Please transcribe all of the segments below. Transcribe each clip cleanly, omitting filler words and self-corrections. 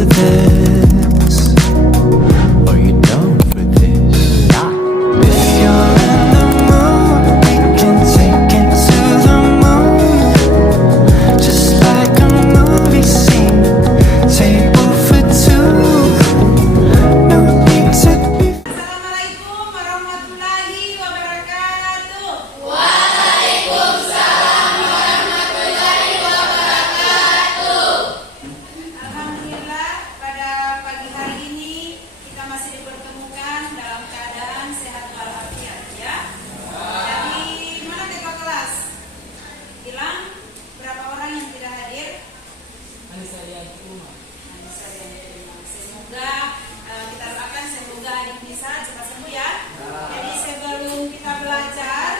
for this? Are you down for this? If you're in the mood, we can take it to the moon. Just like a movie scene, table for two. No need to be. Assalamualaikum warahmatullahi wabarakatuh. Alhamdulillah, pada pagi hari ini kita masih dipertemukan dalam keadaan sehat walafiat, ya. Jadi mana ketua kelas? Hilang berapa orang yang tidak hadir? Anissa dan Umar. Semoga kita doakan semoga adik bisa cepat sembuh, ya. Jadi sebelum kita belajar,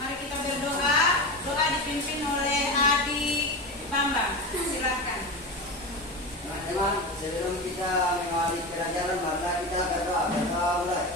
mari kita berdoa. Doa dipimpin oleh Adik Bambang. Silakan. Teman-teman, sebelum kita mengawali pelajaran, maka kita berdoa. Berdoa mulai.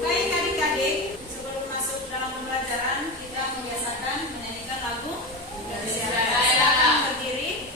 Baik adik-adik, sebelum masuk dalam pembelajaran, kita membiasakan menyanyikan lagu. Silakan berdiri.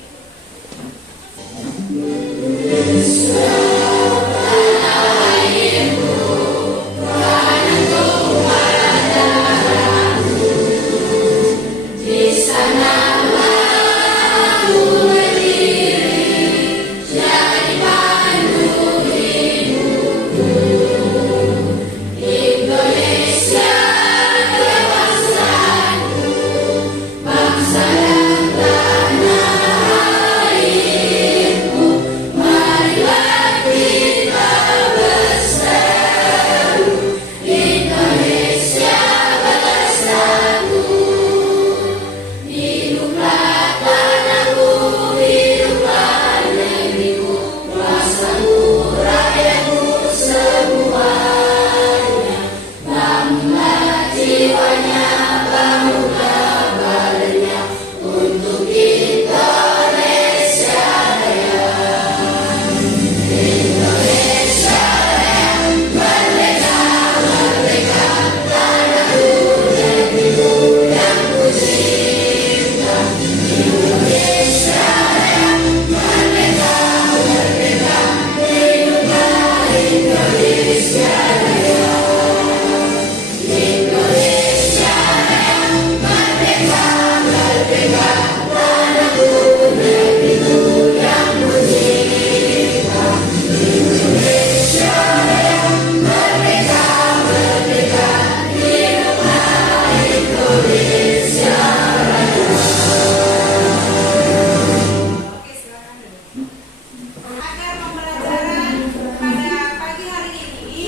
Oke, silakan dulu. Agar pembelajaran pada pagi hari ini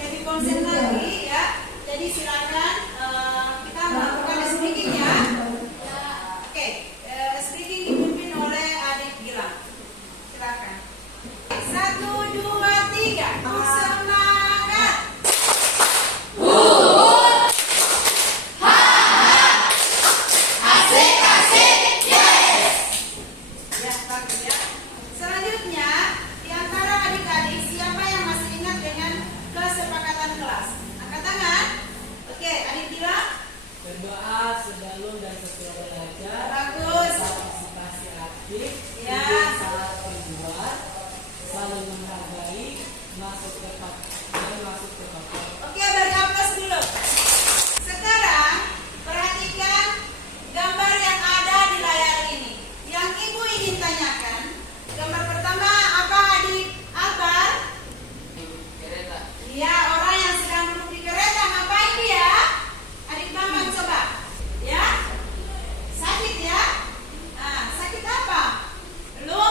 lebih konsen lagi, ya. Jadi silakan kita melakukan speaking, ya. Oke, speaking dipimpin oleh Adik Gilang. Silakan. 1, 2, 3. Semangat. Ya, bagus, ya. Selanjutnya, di antara adik-adik siapa yang masih ingat dengan kesepakatan kelas? Angkat tangan. Oke, Adik Gilang. Berdoa sebelum dan sesudah belajar. Bagus. Partisipasi aktif. Ya. Saat keluar, saling menghargai, masuk ke papan. Oke, beri aplaus dulu. Sekarang perhatikan gambar yang ada di layar ini. Yang Ibu ingin tanyakan, gambar pertama apa, Adik Albar? Kereta. Iya, orang yang sedang duduk di kereta. Ngapain dia? Adik Bambang coba. Ya? Sakit, ya? Sakit apa? Belum.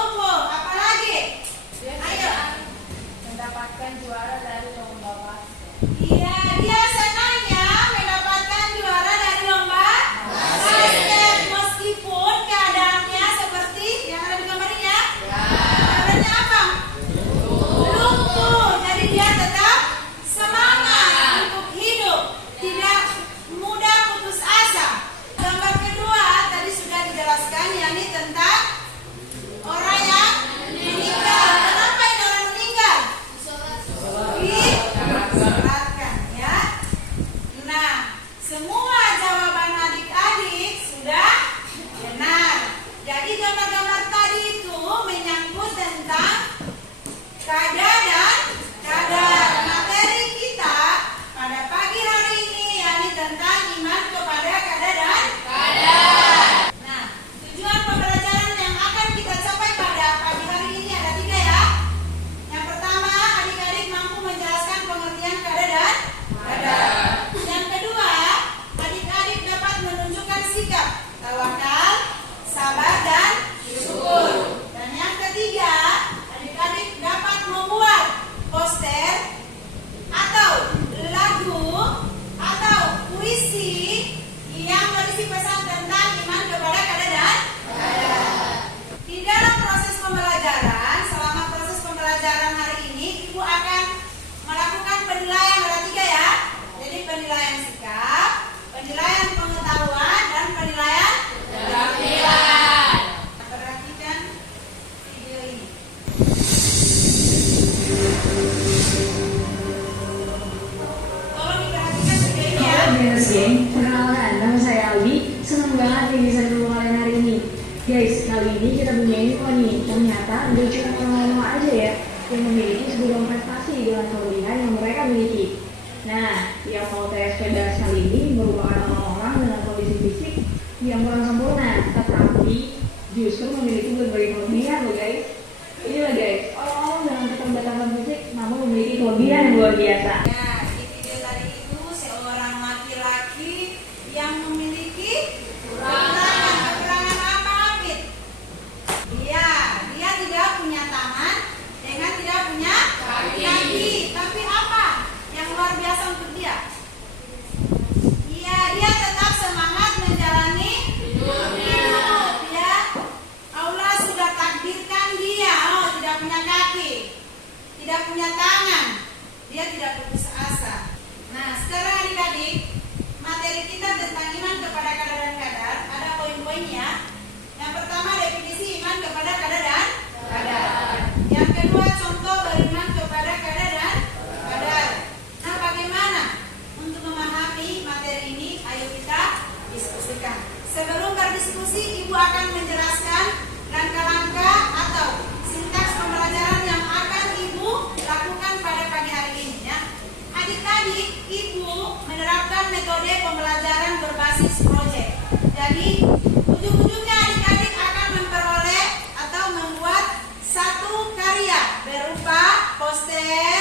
penilaian ada 3 ya. Jadi penilaian sikap, penilaian pengetahuan, dan penilaian keterampilan. Perhatikan video ini. Tolong diperhatikan video ini ya. Beres geng, perkenalan, nama saya Aldi. Senang banget nih bisa ketemu kalian hari ini. Guys, kali ini kita punya info nih. Ternyata gak cuma orang-orang aja ya yang memiliki sebuah prestasi dengan kelebihan yang mereka miliki. Nah, yang mau tes sepeda kali ini merupakan orang-orang dengan kondisi fisik yang kurang sempurna, tetapi justru memiliki berbagai kelebihan loh guys. Inilah guys, orang-orang dengan keterbatasan fisik namun memiliki kelebihan yang luar biasa. Ya, di video tadi itu seorang laki-laki yang memiliki kekurangan apa, Afid? Dia tidak punya tangan dengan tidak punya kaki. Tapi apa yang luar biasa untuk dia? Iya, dia tetap semangat menjalani hidup. Ya, Allah sudah takdirkan dia tidak punya kaki, tidak punya tangan. Dia tidak putus asa. Nah, sekarang adik-adik, materi kita tentang iman kepada kadar dan kadar ada poin-poinnya. Yang pertama, definisi iman kepada kadar dan kadar. Yang kedua, contoh beriman kepada kadar dan kadar. Nah, bagaimana untuk memahami materi ini? Ayo kita diskusikan. Sebelum berdiskusi, Ibu akan menjelaskan langkah-langkah atau sintaks pembelajaran yang akan Ibu lakukan pada pagi hari ini ya. Adik-adik, Ibu menerapkan metode pembelajaran berbasis proyek. Jadi, ujung-ujungnya adik-adik akan memperoleh atau membuat satu karya berupa poster,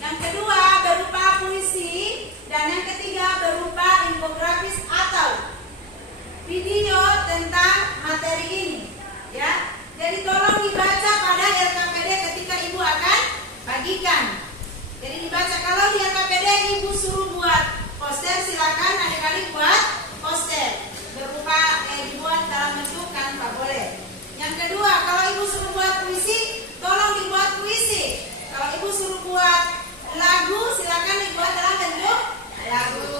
yang kedua berupa puisi, dan yang ketiga berupa infografis atau video tentang materi ini ya. Jadi tolong dibaca pada LKPD ketika Ibu akan bagikan. Jadi dibaca, kalau di LKPD Ibu suruh buat poster, silakan adik-adik buat poster berupa dibuat dalam bentuk kanva, boleh. Yang kedua, kalau Ibu suruh buat puisi, tolong dibuat puisi. Kalau Ibu suruh buat lagu, silakan dibuat dalam bentuk lagu.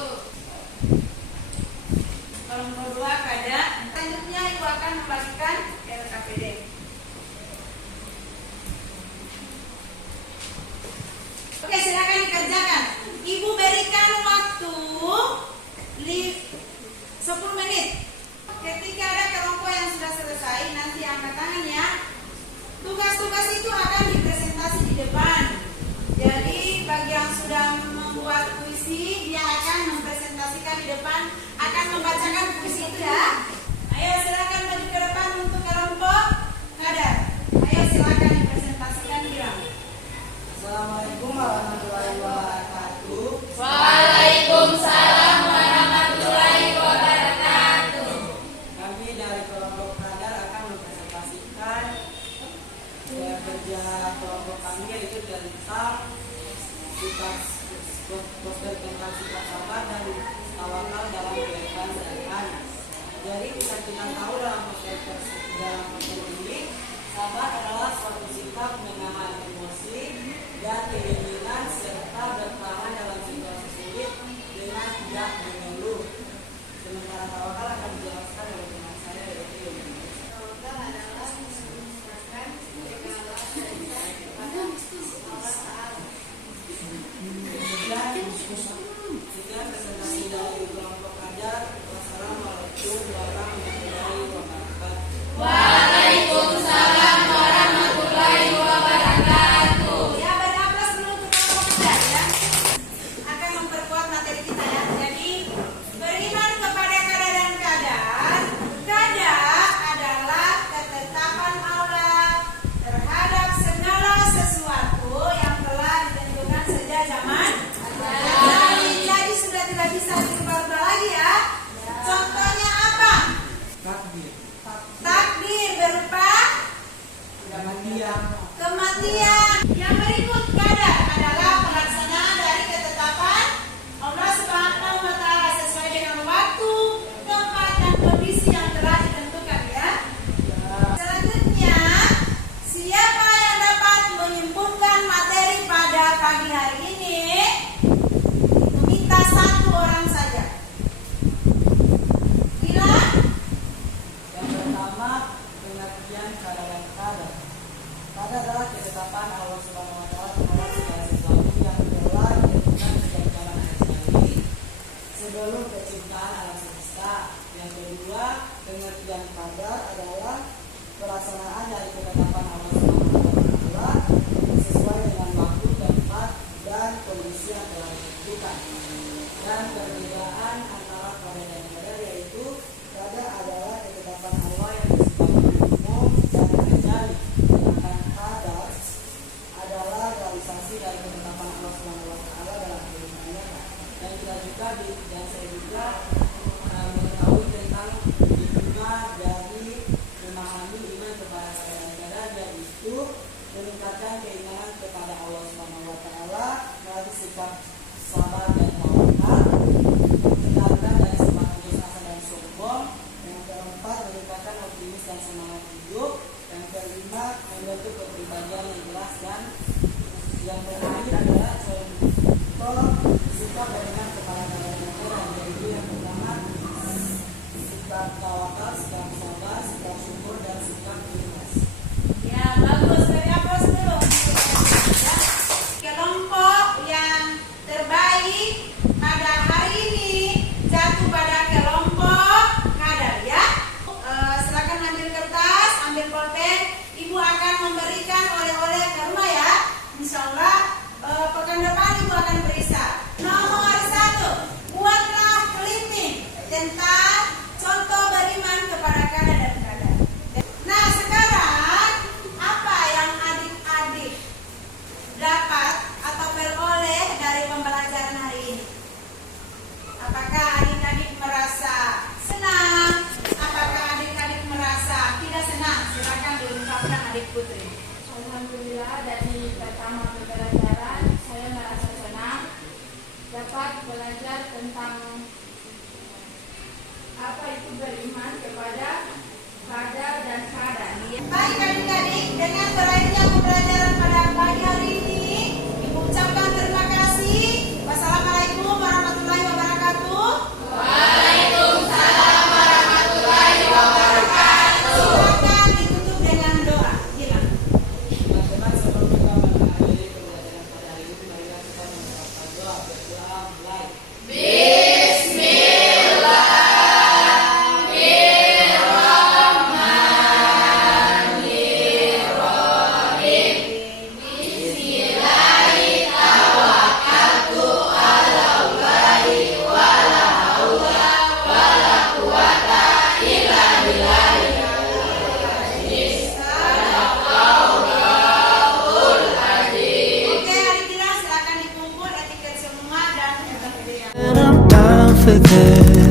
Kalau nomor 2 ada, selanjutnya Ibu akan membagikan LKPD. Oke, silakan dikerjakan. Ibu berikan waktu 10 menit. Ketika ada kelompok yang sudah selesai, nanti angkat tangan ya. Tugas-tugas itu akan dipresentasi di depan. Jadi bagi yang sudah membuat puisi, dia akan mempresentasikan di depan, akan membacakan puisi itu ya. Ayo silakan maju ke depan untuk kelompok kadar. Ayo silakan dipresentasikan Gilang. Assalamualaikum warahmatullahi wabarakatuh. Waalaikumsalam warahmatullahi wabarakatuh. Kami dari kelompok kadar akan mempresentasikan kerja kelompok kami, yaitu tentang sifat poster tentang sifat sabar dan tawakal dalam kehidupan sehari-hari. Jadi kita tahu dalam poster ini, sabar adalah suatu sikap menahan emosi dan keinginan serta bertahan dalam situasi sulit dengan tidak mengeluh. Sementara tawakal akan dijelaskan oleh teman saya, yaitu Yogi. Tawakal adalah memusnahkan segala kepada Allah Ta'ala. Sekian presentasi dari kelompok kadar. Wassalamualaikum warahmatullahi wabarakatuh. Waalaikumsalam warahmatullahi wabarakatuh. Ya, beri aplaus dulu untuk kelompok kadar ya. Akan memperkuat materi kita ya. Jadi beriman kepada kadar dan kadar. Kadar adalah ketetapan Allah terhadap segala sesuatu yang telah ditentukan sejak zaman. Jadi sudah tidak bisa diubah-ubah lagi ya. Contohnya apa? Takdir. Takdir berupa kematian. Yang berikut kadar adalah pelaksanaan dari ketetapan Allah Subhanahu wa Ta'ala sesuai dengan waktu, tempat, dan kondisi yang telah ditentukan ya. Selanjutnya, siapa yang dapat menyimpulkan materi pada pagi hari ini? Ada adalah ketetapan Allah Subhanahu wa taala terhadap segala sesuatu yang telah ditentukan sejak zaman azali sebelum penciptaan alam semesta. Yang kedua, pengertian qadar adalah pelaksanaan dari ketetapan Allah Subhanahu wa taala sesuai dengan waktu, tempat, dan kondisi yang telah ditentukan. Dan perbedaan antara qadar dan qadar yaitu qadar adalah ketetapan Allah yang bersifat umum dan azali, sedangkan qadar adalah realisasi dari ketetapan Allah Subhanahu wa taala dalam kehidupannya. Dan kita juga mengetahui tentang hikmah dari memahami iman kepada qadar, yaitu meningkatkan keimanan kepada Allah Subhanahu wa taala melalui sikap sabar dan tawakal, meningkatkan dari sifat putus asa dan sombong. Yang keempat, meningkatkan optimis dan semangat hidup. Yang kelima, membentuk kepribadian yang jelas, dan yang terakhir adalah contoh sikap beriman kepada qadar. Yaitu yang pertama, sikap tawakal, sikap sabar, sikap syukur, dan sikap ikhlas. Ya, bagus. Dari aplaus dulu. Ya. Kelompok yang terbaik pada hari ini jatuh pada kelompok qadar ya. Silakan ambil kertas, ambil pulpen. Ibu akan memberikan oleh-oleh ke rumah ya. Insyaallah pekan depan ibu akan periksa. Nomor 1, buatlah clipping tentang contoh beriman kepada qadar dan qadar. Nah, sekarang apa yang adik-adik dapat atau peroleh dari pembelajaran hari ini? Apakah adik-adik merasa senang? Apakah adik-adik merasa tidak senang? Silakan diungkapkan adik Putri. Alhamdulillah, dari pertama pembelajaran saya merasa senang dapat belajar tentang apa itu beriman kepada qadar dan qadar. Baik adik-adik, dengan berakhirnya pembelajaran pada pagi hari ini, ibu ucapkan terima kasih. Wassalamualaikum warahmatullahi wabarakatuh. Waalaikumsalam warahmatullahi wabarakatuh. Silakan ditutup dengan doa. Gila. Teman-teman, sebelum kita mengakhiri pembelajaran pada hari ini, marilah kita mengucapkan doa. Berdoa mulai. Oke, adik Dila silakan dikumpul etiket semua dan And I'm down for this.